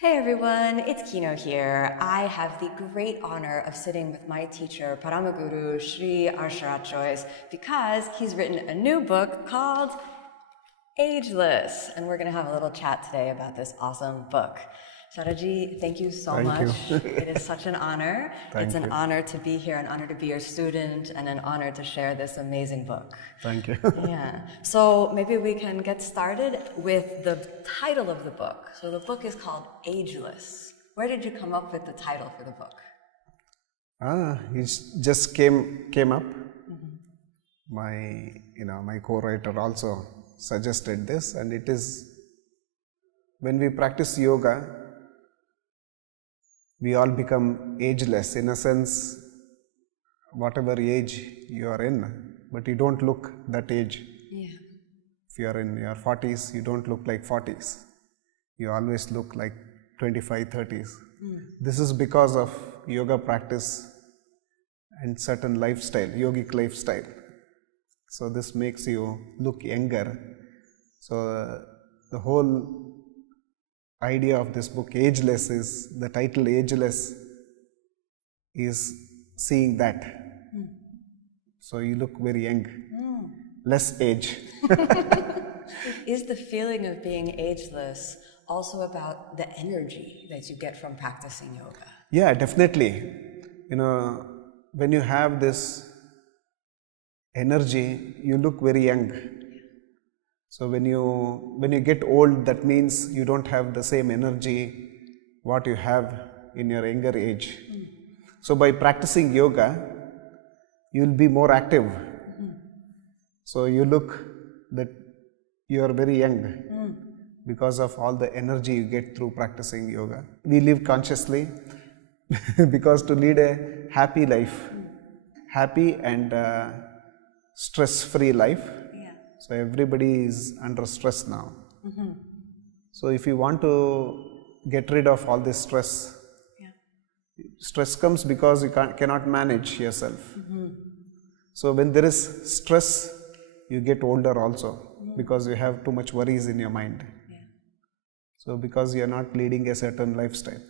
Hey everyone, it's Kino here. I have the great honor of sitting with my teacher, Paramaguru, Shri Sharath Jois, because he's written a new book called Ageless. And we're going to have a little chat today about this awesome book. Sharathji, thank you so much. It is such an honor. It's an honor to be here, an honor to be your student, and an honor to share this amazing book. Thank you. Yeah. So maybe we can get started with the title of the book. So the book is called Ageless. Where did you come up with the title for the book? It just came up. My co-writer also suggested this, and it is when we practice yoga, we all become ageless. In a sense, whatever age you are in, but you don't look that age. Yeah. If you are in your 40s, you don't look like 40s. You always look like 25, 30s. This is because of yoga practice and certain lifestyle, yogic lifestyle. So this makes you look younger. So the whole idea of this book, Ageless, is the title Ageless is seeing that. So you look very young, less age. Is the feeling of being ageless also about the energy that you get from practicing yoga? Yeah, definitely. When you have this energy, you look very young. So when you get old, that means you don't have the same energy what you have in your younger age. So by practicing yoga, you will be more active. So you look that you are very young because of all the energy you get through practicing yoga. We live consciously because to lead a happy life, happy and stress-free life. So everybody is under stress now. So if you want to get rid of all this stress, stress comes because you cannot manage yourself. So when there is stress, you get older also because you have too much worries in your mind. So because you are not leading a certain lifestyle.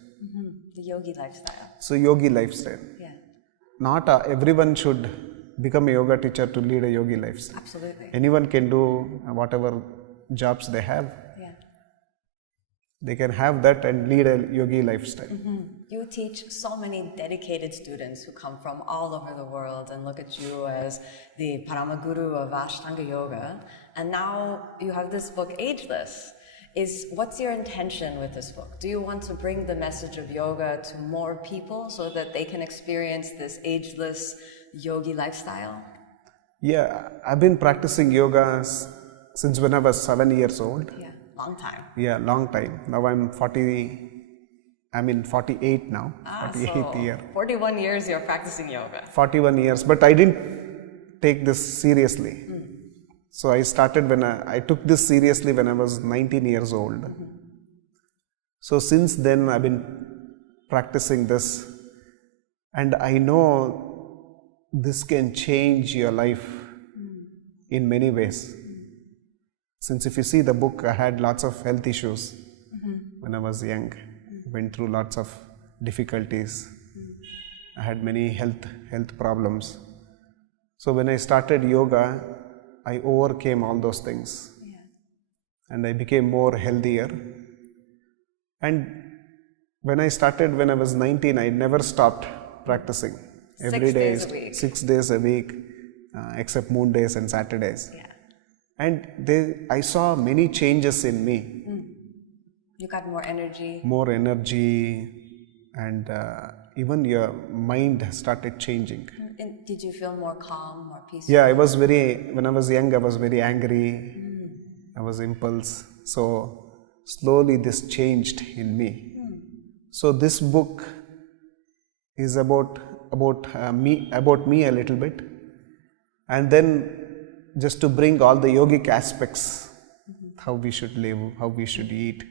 The yogi lifestyle. So yogi lifestyle. Not everyone should become a yoga teacher to lead a yogi lifestyle. Absolutely. Anyone can do whatever jobs they have. They can have that and lead a yogi lifestyle. You teach so many dedicated students who come from all over the world and look at you as the Paramaguru of Ashtanga Yoga. And now you have this book, Ageless. What's your intention with this book? Do you want to bring the message of yoga to more people so that they can experience this ageless yogi lifestyle? Yeah, I've been practicing yoga since when I was 7 years old. Yeah, long time. Yeah, long time. Now I'm 48 now, 48th year. 41 years you're practicing yoga. 41 years, but I didn't take this seriously. So I started I took this seriously when I was 19 years old. So since then I've been practicing this, and I know this can change your life in many ways. Since if you see the book, I had lots of health issues when I was young. Went through lots of difficulties. I had many health problems. So when I started yoga, I overcame all those things. And I became more healthier. And when I started when I was 19, I never stopped practicing. Every day, 6 days a week, except moon days and Saturdays. And I saw many changes in me. You got more energy. More energy, and even your mind started changing. And did you feel more calm, more peaceful? Yeah, when I was young, I was very angry. I was impulse. So slowly this changed in me. So this book is about me a little bit, and then just to bring all the yogic aspects, how we should live, how we should eat,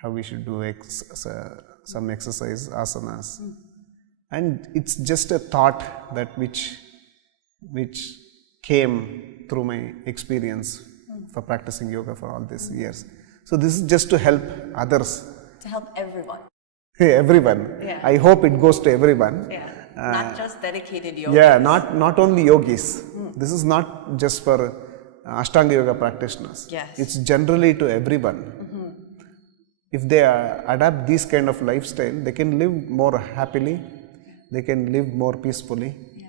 how we should do some exercise, asanas. And it's just a thought that which came through my experience for practicing yoga for all these years. So this is just to help others To help everyone. Everyone. Yeah. I hope it goes to everyone. Yeah. Not just dedicated yogis. Yeah, not only yogis. This is not just for Ashtanga Yoga practitioners. Yes. It's generally to everyone. If they adapt this kind of lifestyle, they can live more happily, they can live more peacefully. Yeah.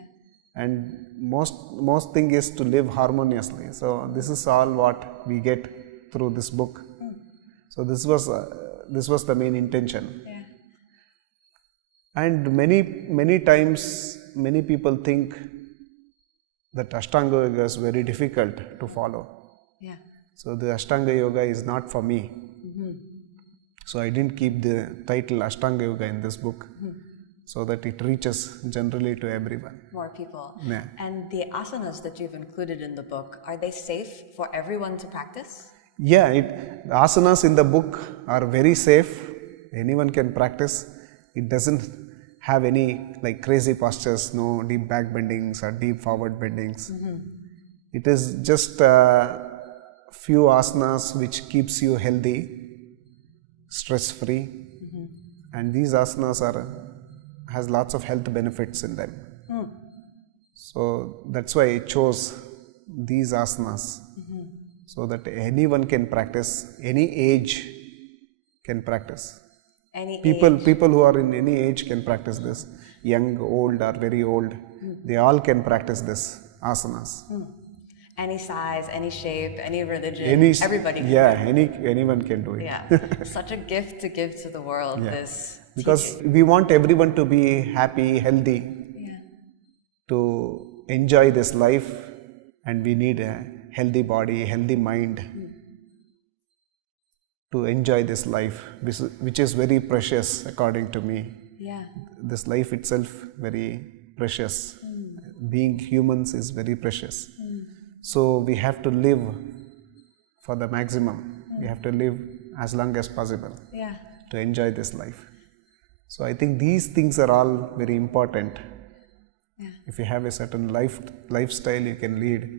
And most thing is to live harmoniously. So this is all what we get through this book. So this was the main intention. Yeah. And many times many people think that Ashtanga Yoga is very difficult to follow. Yeah. So the Ashtanga Yoga is not for me. So I didn't keep the title Ashtanga Yoga in this book, so that it reaches generally to everyone. More people. Yeah. And the asanas that you've included in the book, are they safe for everyone to practice? Yeah, the asanas in the book are very safe. Anyone can practice. It doesn't have any like crazy postures, no deep back bendings or deep forward bendings. It is just few asanas which keeps you healthy, stress-free, and these asanas has lots of health benefits in them. So that's why I chose these asanas, so that anyone can practice, any age can practice. People who are in any age can practice this. Young, old, or very old, they all can practice this asanas. Any size, any shape, any religion, everybody can. Yeah, anyone can do it. Yeah, such a gift to give to the world. Yeah. This because teaching. we want everyone to be happy, healthy, to enjoy this life, and we need a healthy body, healthy mind to enjoy this life, which is very precious according to me. Yeah. This life itself very precious. Being humans is very precious. So we have to live for the maximum. We have to live as long as possible to enjoy this life. So I think these things are all very important. If you have a certain lifestyle, you can lead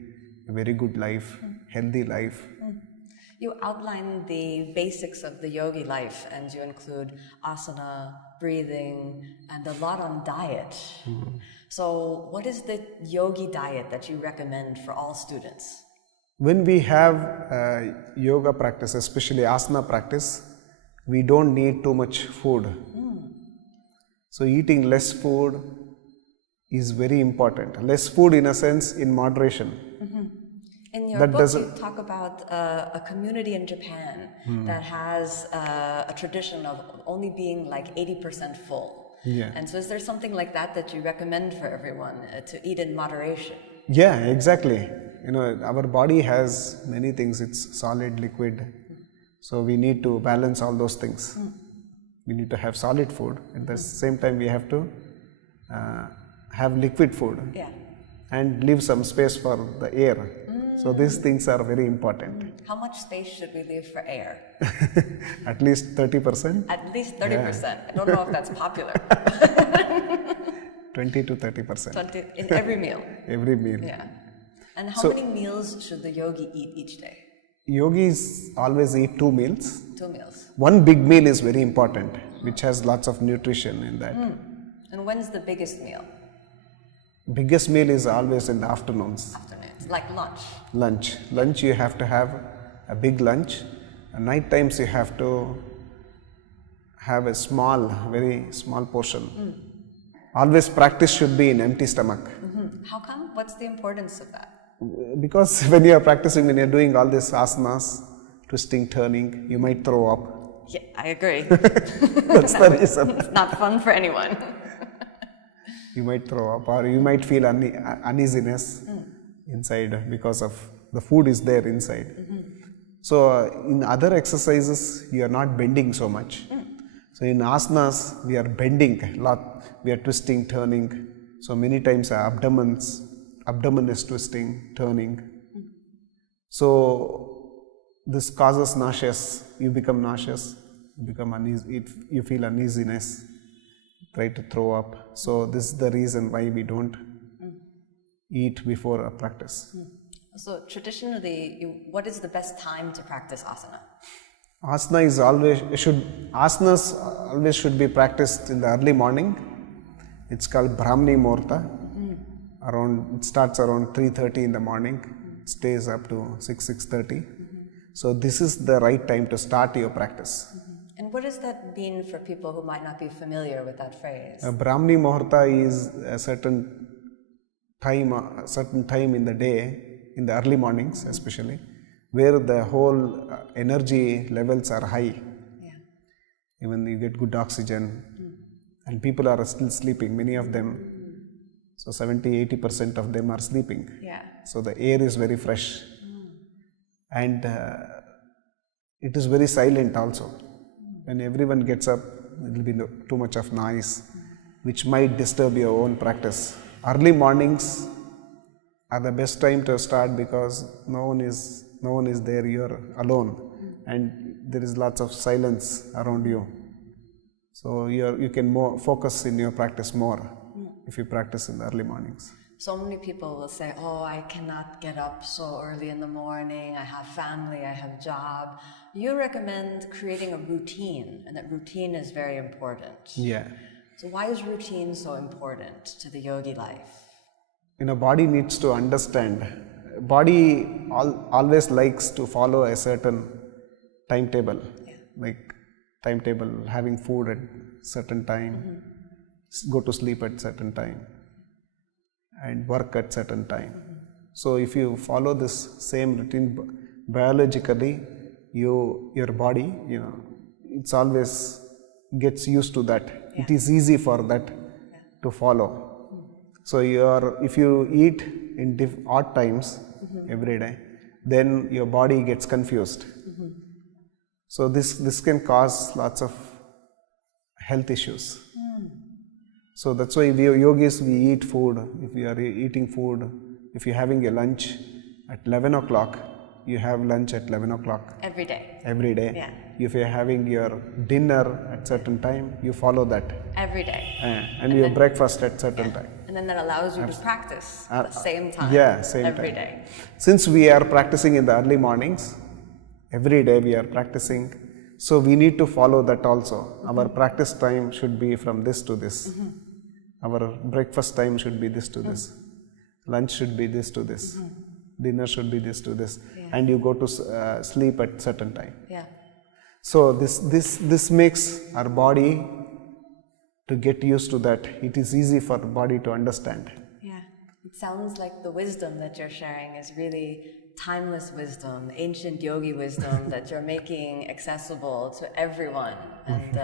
a very good life, healthy life. You outline the basics of the yogi life, and you include asana, breathing, and a lot on diet. So what is the yogi diet that you recommend for all students? When we have yoga practice, especially asana practice, we don't need too much food. So eating less food is very important. Less food in a sense, in moderation. In your book, you talk about a community in Japan that has a tradition of only being like 80% full. Yeah. And so is there something like that you recommend for everyone to eat in moderation? Yeah, exactly. Our body has many things. It's solid, liquid. So we need to balance all those things. We need to have solid food. At the same time, we have to have liquid food. Yeah. And leave some space for the air. So these things are very important. How much space should we leave for air? At least 30%. At least 30%. Yeah. I don't know if that's popular. 20 to 30%. In every meal. Every meal. Yeah. And how many meals should the yogi eat each day? Yogis always eat 2 meals. 2 meals. One big meal is very important, which has lots of nutrition in that. And when's the biggest meal? Biggest meal is always in the afternoons. Afternoons, like lunch. Lunch you have to have a big lunch. At night times you have to have a very small portion. Always practice should be in empty stomach. How come? What's the importance of that? Because when you are practicing, when you are doing all these asanas, twisting, turning, you might throw up. Yeah, I agree. That's the reason. It's not fun for anyone. You might throw up, or you might feel uneasiness inside because of the food is there inside. So in other exercises, you are not bending so much. So in asanas, we are bending a lot. We are twisting, turning. So many times our abdomen is twisting, turning. So this causes nauseous. You become nauseous. You become uneasy. You feel uneasiness. Try to throw up. So this is the reason why we don't eat before a practice. So traditionally, what is the best time to practice asana? Asanas always should be practiced in the early morning. It's called Brahmani Muhurta. It starts around 3:30 in the morning, stays up to 6:30. So this is the right time to start your practice. And what does that mean for people who might not be familiar with that phrase? Brahmani Muhurta is a certain time in the day, in the early mornings especially, where the whole energy levels are high. Yeah. Even you get good oxygen, and people are still sleeping, many of them. So 70-80% of them are sleeping. Yeah. So the air is very fresh. And it is very silent also. When everyone gets up, it will be too much of noise, which might disturb your own practice. Early mornings are the best time to start because no one is there, you're alone, and there is lots of silence around you. So you can focus in your practice more if you practice in the early mornings. So many people will say, oh, I cannot get up so early in the morning, I have family, I have job. You recommend creating a routine, and that routine is very important. Yeah. So why is routine so important to the yogi life? Body needs to understand. Body always likes to follow a certain timetable. Yeah. Like timetable, having food at certain time, go to sleep at certain time, and work at certain time. So if you follow this same routine biologically, your body, it's always gets used to that. Yeah. It is easy for that to follow. So if you eat in odd times every day, then your body gets confused. So this can cause lots of health issues. So that's why we yogis, we eat food. If you are eating food, if you're having a lunch at 11 o'clock, you have lunch at 11 o'clock. Every day. Every day. Yeah. If you're having your dinner at certain time, you follow that. Every day. And your breakfast at certain time. And then that allows you to practice at the same time. Yeah, same every time. day. Since we are practicing in the early mornings, every day we are practicing. So we need to follow that also. Our practice time should be from this to this. Our breakfast time should be this to this. Lunch should be this to this. Dinner should be this to this. Yeah. And you go to sleep at certain time. Yeah. So this makes our body to get used to that. It is easy for the body to understand. Yeah. It sounds like the wisdom that you're sharing is really timeless wisdom, ancient yogi wisdom that you're making accessible to everyone. And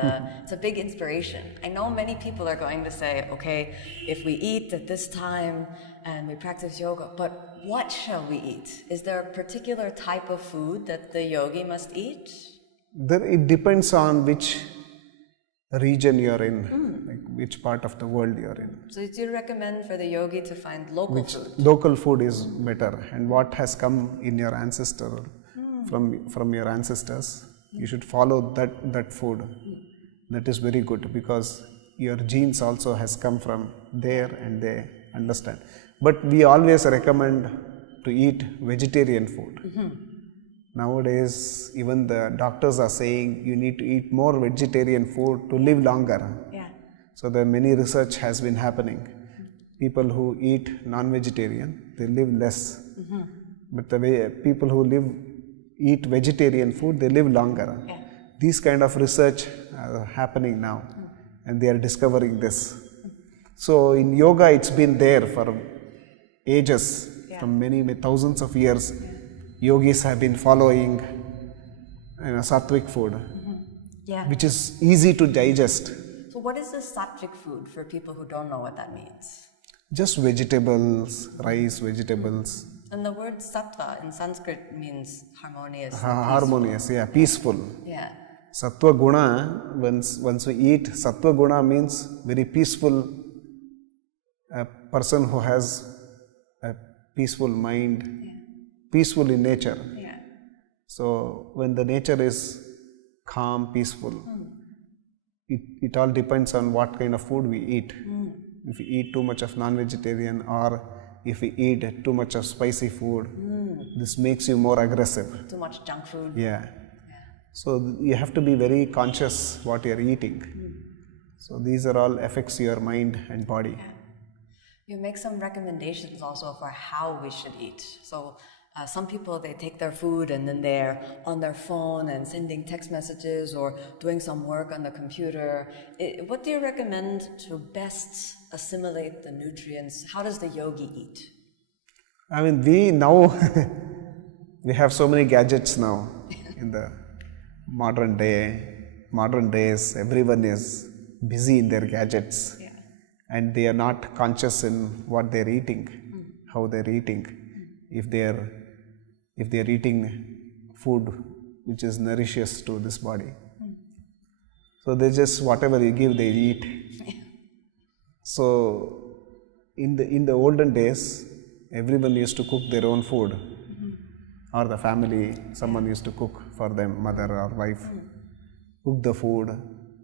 it's a big inspiration. I know many people are going to say, okay, if we eat at this time and we practice yoga, but what shall we eat? Is there a particular type of food that the yogi must eat? It depends on which region you're in, like which part of the world you're in. So do you recommend for the yogi to find local food? Local food is better, and what has come in your ancestor, from your ancestors, you should follow that food. That is very good because your genes also has come from there and they understand. But we always recommend to eat vegetarian food. Nowadays, even the doctors are saying you need to eat more vegetarian food to live longer. Yeah. So there many research has been happening. People who eat non-vegetarian, they live less. But the way people who eat vegetarian food, they live longer. Yeah. These kind of research are happening now, and they are discovering this. So in yoga, it's been there for ages, from many thousands of years. Yogis have been following sattvic food, which is easy to digest. So what is the sattvic food for people who don't know what that means? Just vegetables, rice, vegetables. And the word sattva in Sanskrit means harmonious. Harmonious, yeah, peaceful. Yeah. Sattva guna, once we eat, sattva guna means very peaceful, a person who has a peaceful mind, peaceful in nature. Yeah. So when the nature is calm, peaceful, it all depends on what kind of food we eat. If we eat too much of non-vegetarian or if we eat too much of spicy food, this makes you more aggressive. Too much junk food. Yeah. So you have to be very conscious what you are eating. So these are all affects your mind and body. You make some recommendations also for how we should eat. So some people, they take their food and then they're on their phone and sending text messages or doing some work on the computer. What do you recommend to best assimilate the nutrients? How does the yogi eat? I mean, we now, we have so many gadgets now in the modern days, everyone is busy in their gadgets. Yeah. And they are not conscious in what they're eating, how they're eating. If they're eating food which is nourishes to this body. So they just whatever you give they eat. So in the olden days, everyone used to cook their own food, or the family, someone used to cook for them, mother or wife, cook the food,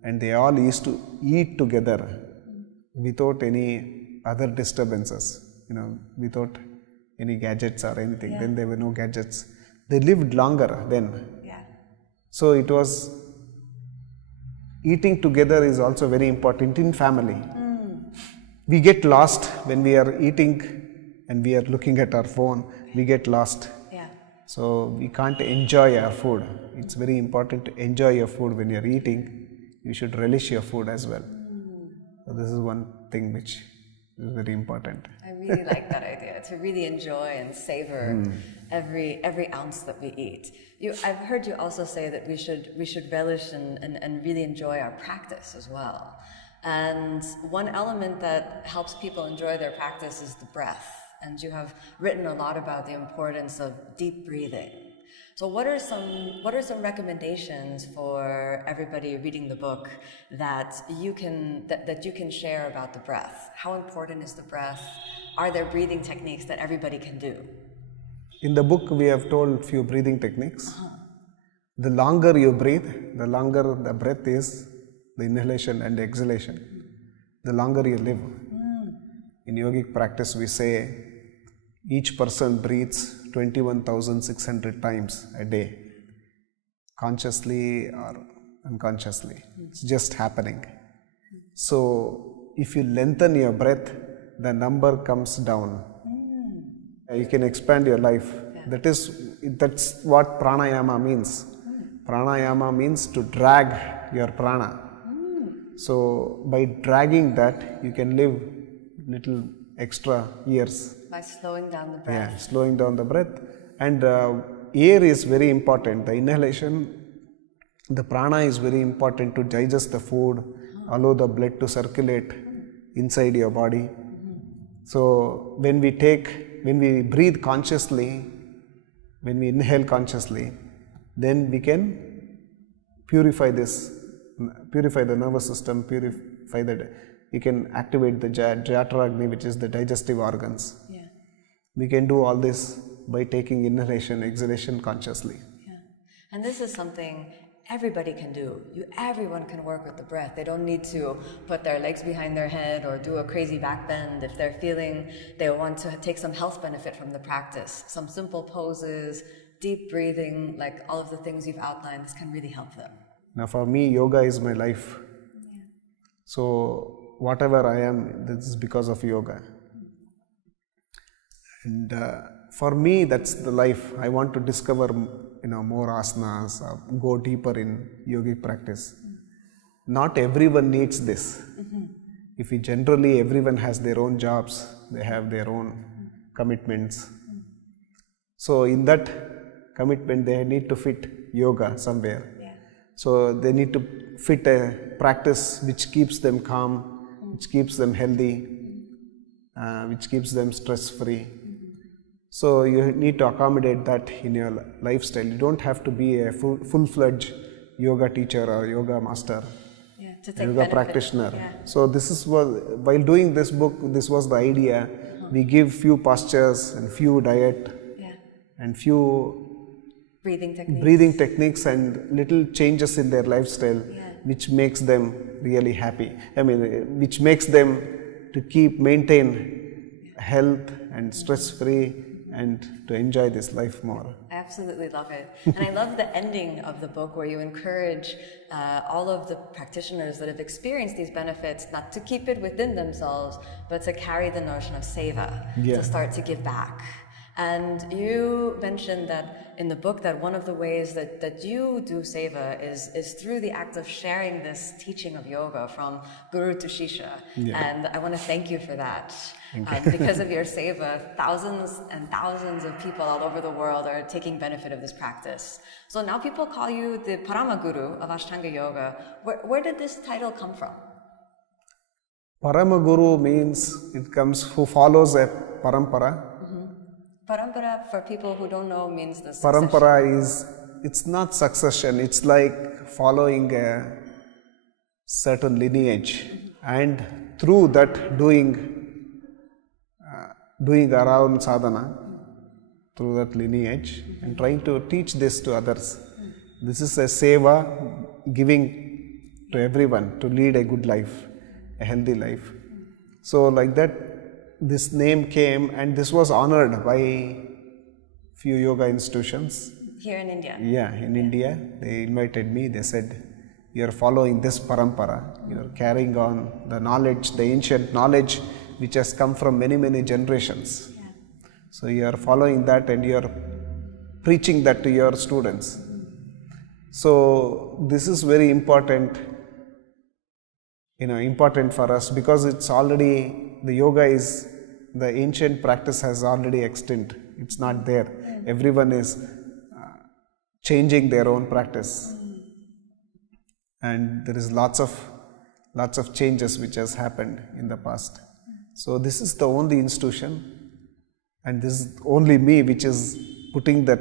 and they all used to eat together without any other disturbances, without any gadgets or anything. Yeah. Then there were no gadgets. They lived longer then. Yeah. So it was, eating together is also very important in family. We get lost when we are eating and we are looking at our phone, we get lost. Yeah. So we can't enjoy our food. It's very important to enjoy your food when you're eating. You should relish your food as well. So this is one thing which is very important. I really like that idea, to really enjoy and savor every ounce that we eat. I've heard you also say that we should relish and really enjoy our practice as well. And one element that helps people enjoy their practice is the breath. And you have written a lot about the importance of deep breathing. So what are some recommendations for everybody reading the book that you can share about the breath? How important is the breath? Are there breathing techniques that everybody can do? In the book, we have told few breathing techniques. The longer you breathe, the longer the breath is, the inhalation and exhalation, the longer you live. In yogic practice, we say each person breathes 21,600 times a day, consciously or unconsciously. It's just happening. So if you lengthen your breath, the number comes down. You can expand your life. That's what pranayama means. Pranayama means to drag your prana. So by dragging that, you can live little extra years. By slowing down the breath. Yeah, slowing down the breath. And air is very important. The inhalation, the prana is very important to digest the food, allow the blood to circulate inside your body. So when we breathe consciously, when we inhale consciously, then we can purify the nervous system, you can activate the Jatragni, which is the digestive organs. Yeah. We can do all this by taking inhalation, exhalation consciously. Yeah. And this is something everybody can do. Everyone can work with the breath. They don't need to put their legs behind their head or do a crazy back bend. If they're feeling they want to take some health benefit from the practice, some simple poses, deep breathing, like all of the things you've outlined, this can really help them. Now for me, yoga is my life. Yeah. So whatever I am, this is because of yoga. And for me, that's the life. I want to discover, more asanas, go deeper in yogic practice. Not everyone needs this. If everyone has their own jobs, they have their own commitments. So in that commitment, they need to fit yoga somewhere. Yeah. So they need to fit a practice which keeps them calm, which keeps them healthy, which keeps them stress-free. So you need to accommodate that in your lifestyle. You don't have to be a full-fledged yoga teacher or yoga master, yoga practitioner. Yeah. So while doing this book, this was the idea. We give few postures and few diet and few breathing techniques and little changes in their lifestyle, which makes them really happy. Which makes them to maintain health and stress-free and to enjoy this life more. I absolutely love it. And I love the ending of the book where you encourage all of the practitioners that have experienced these benefits not to keep it within themselves, but to carry the notion of seva, to start to give back. And you mentioned that in the book that one of the ways that you do seva is through the act of sharing this teaching of yoga from guru to shisha. And I want to thank you for that. Because of your seva, thousands and thousands of people all over the world are taking benefit of this practice. So now people call you the Paramaguru of Ashtanga Yoga. Where did this title come from? Paramaguru means it comes who follows a parampara. Parampara, for people who don't know, means the succession. Parampara it's not succession, it's like following a certain lineage. And through that doing around sadhana, through that lineage, and trying to teach this to others. This is a seva, giving to everyone to lead a good life, a healthy life. So like that, this name came, and this was honored by few yoga institutions. Here in India? Yeah, in India. They invited me, they said, you are following this parampara, you are carrying on the knowledge, the ancient knowledge which has come from many, many generations. Yeah. So you are following that and you are preaching that to your students. So this is very important, important for us, because it's already, the yoga is, the ancient practice has already extinct. It's not there. Everyone is changing their own practice. And there is lots of changes which has happened in the past. So this is the only institution, and this is only me which is putting that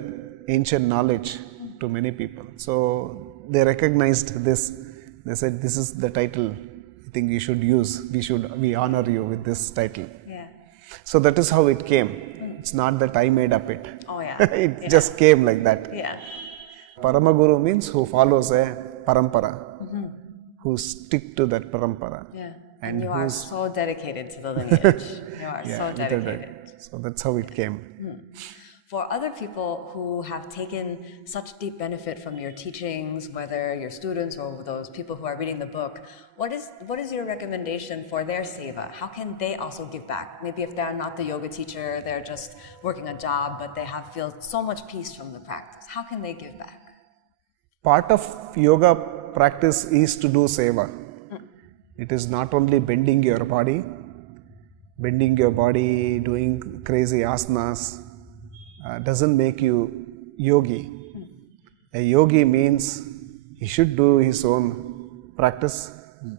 ancient knowledge to many people. So they recognized this. They said, this is the title I think you should use. We honor you with this title. Yeah. So that is how it came. It's not that I made up it. Oh yeah. It just came like that. Yeah. Paramaguru means who follows a parampara, who stick to that parampara. Yeah. And you are so dedicated to the lineage. You are so dedicated. So that's how it came. For other people who have taken such deep benefit from your teachings, whether your students or those people who are reading the book, what is your recommendation for their seva? How can they also give back? Maybe if they're not the yoga teacher, they're just working a job, but they have feel so much peace from the practice. How can they give back? Part of yoga practice is to do seva. It is not only bending your body, doing crazy asanas, doesn't make you yogi. A yogi means he should do his own practice,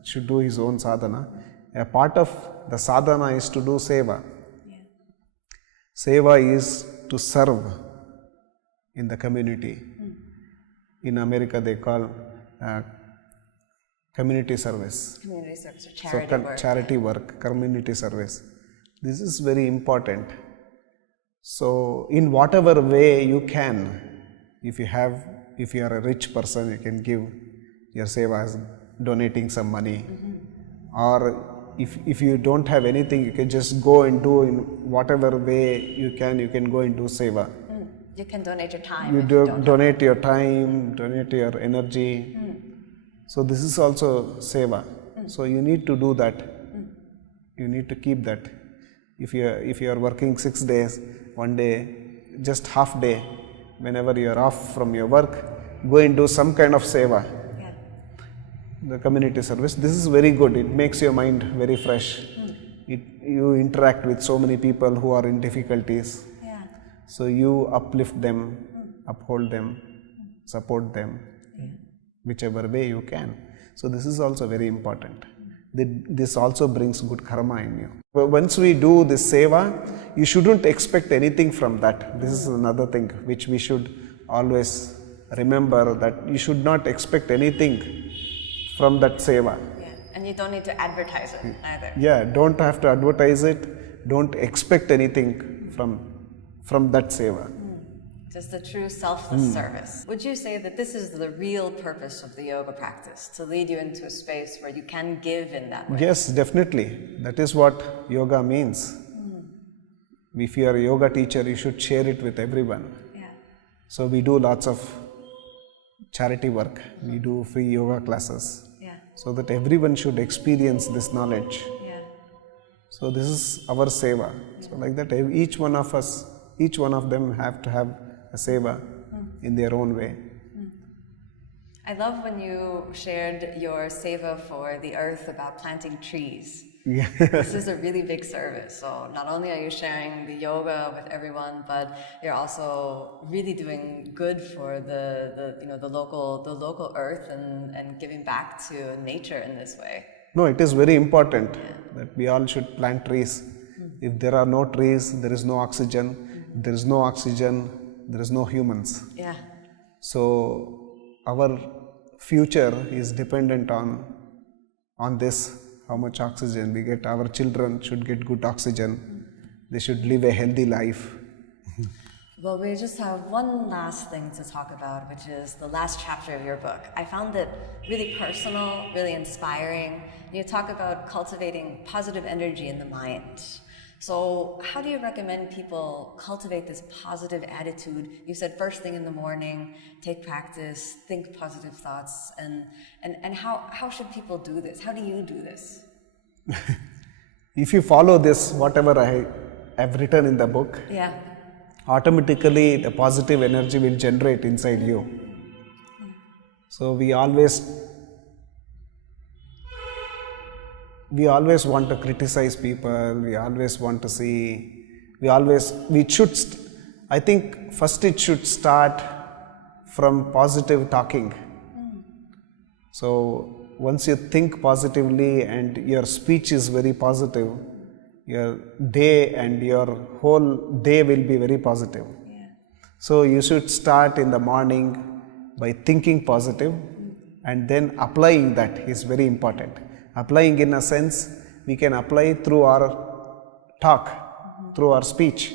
should do his own sadhana. A part of the sadhana is to do seva. Yeah. Seva is to serve in the community. In America they call community service. Community service or charity work. Charity work, community service. This is very important. So in whatever way you can, if you are a rich person, you can give your seva as donating some money. Or if you don't have anything, you can just go and do in whatever way you can go and do seva. You can donate your time. You donate your time, donate your energy. So this is also seva. So you need to do that. You need to keep that. If you are working 6 days, one day, just half day, whenever you are off from your work, go and do some kind of seva. Yeah. The community service. This is very good. It makes your mind very fresh. You interact with so many people who are in difficulties. Yeah. So you uplift them, uphold them, support them, whichever way you can. So this is also very important. This also brings good karma in you. But once we do this seva, you shouldn't expect anything from that. This is another thing which we should always remember, that you should not expect anything from that seva. Yeah. And you don't need to advertise it either. Yeah, don't have to advertise it. Don't expect anything from that seva. Just a true selfless service. Would you say that this is the real purpose of the yoga practice, to lead you into a space where you can give in that way? Yes, definitely. That is what yoga means. If you are a yoga teacher, you should share it with everyone. Yeah. So we do lots of charity work. We do free yoga classes. Yeah. So that everyone should experience this knowledge. Yeah. So this is our seva. So like that, each one of us, each one of them have to have a seva in their own way. I love when you shared your seva for the earth about planting trees. Yeah. This is a really big service. So not only are you sharing the yoga with everyone, but you're also really doing good for the local earth and giving back to nature in this way. No, it is very important that we all should plant trees. If there are no trees, there is no oxygen. If there is no oxygen, there is no humans. Yeah. So our future is dependent on this, how much oxygen we get. Our children should get good oxygen. They should live a healthy life. Well, we just have one last thing to talk about, which is the last chapter of your book. I found it really personal, really inspiring. You talk about cultivating positive energy in the mind. So how do you recommend people cultivate this positive attitude? You said first thing in the morning, take practice, think positive thoughts, and how should people do this? How do you do this? If you follow this, whatever I have written in the book, Yeah. automatically the positive energy will generate inside you. So we always want to criticize people, we always want to see, I think first it should start from positive talking. So once you think positively and your speech is very positive, your day and your whole day will be very positive. Yeah. So you should start in the morning by thinking positive and then applying that is very important. Applying in a sense, we can apply through our talk, through our speech.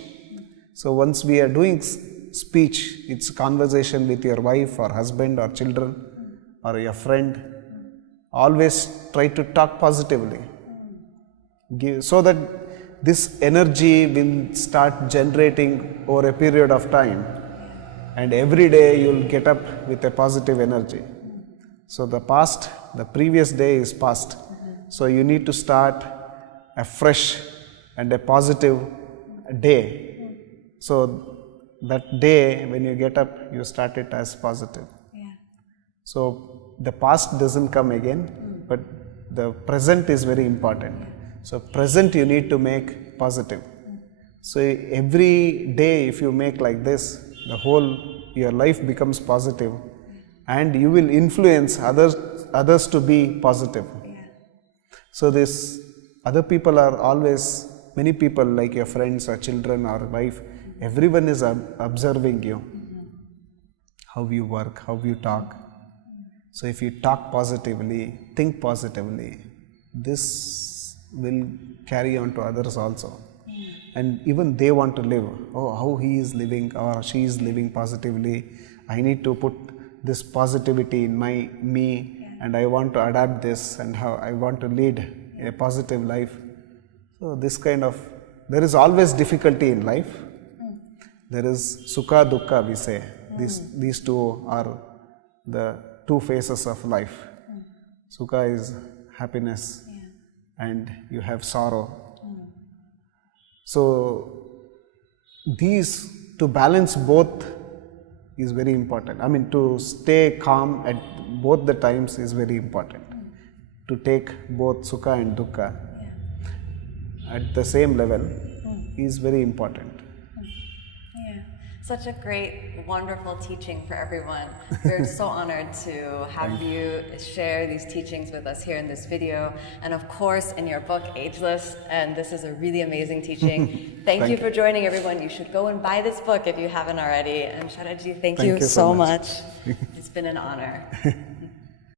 So once we are doing speech, it's conversation with your wife or husband or children or your friend. Always try to talk positively. So that this energy will start generating over a period of time, and every day you'll get up with a positive energy. So the previous day is past. So you need to start a fresh and a positive day. So that day when you get up, you start it as positive. Yeah. So the past doesn't come again, but the present is very important. So present you need to make positive. So every day if you make like this, your life becomes positive, and you will influence others to be positive. Yeah. So this other people are always, many people like your friends or children or wife, everyone is observing you, how you work, how you talk. So if you talk positively, think positively, this will carry on to others also. And even they want to live. Oh, how he is living or she is living positively. I need to put this positivity in me, and I want to adapt this, and how I want to lead a positive life. So this kind of, there is always difficulty in life. There is sukha dukkha, we say. These two are the two phases of life. Sukha is happiness, and you have sorrow. So to balance both is very important. I mean, to stay calm at both the times is very important. To take both sukha and dukkha at the same level is very important. Yeah, such a great, wonderful teaching for everyone. We're so honored to have you share these teachings with us here in this video, and of course in your book, Ageless, and this is a really amazing teaching. Thank you for joining, everyone. You should go and buy this book if you haven't already. And Sharathji, thank you so much. It's been an honor.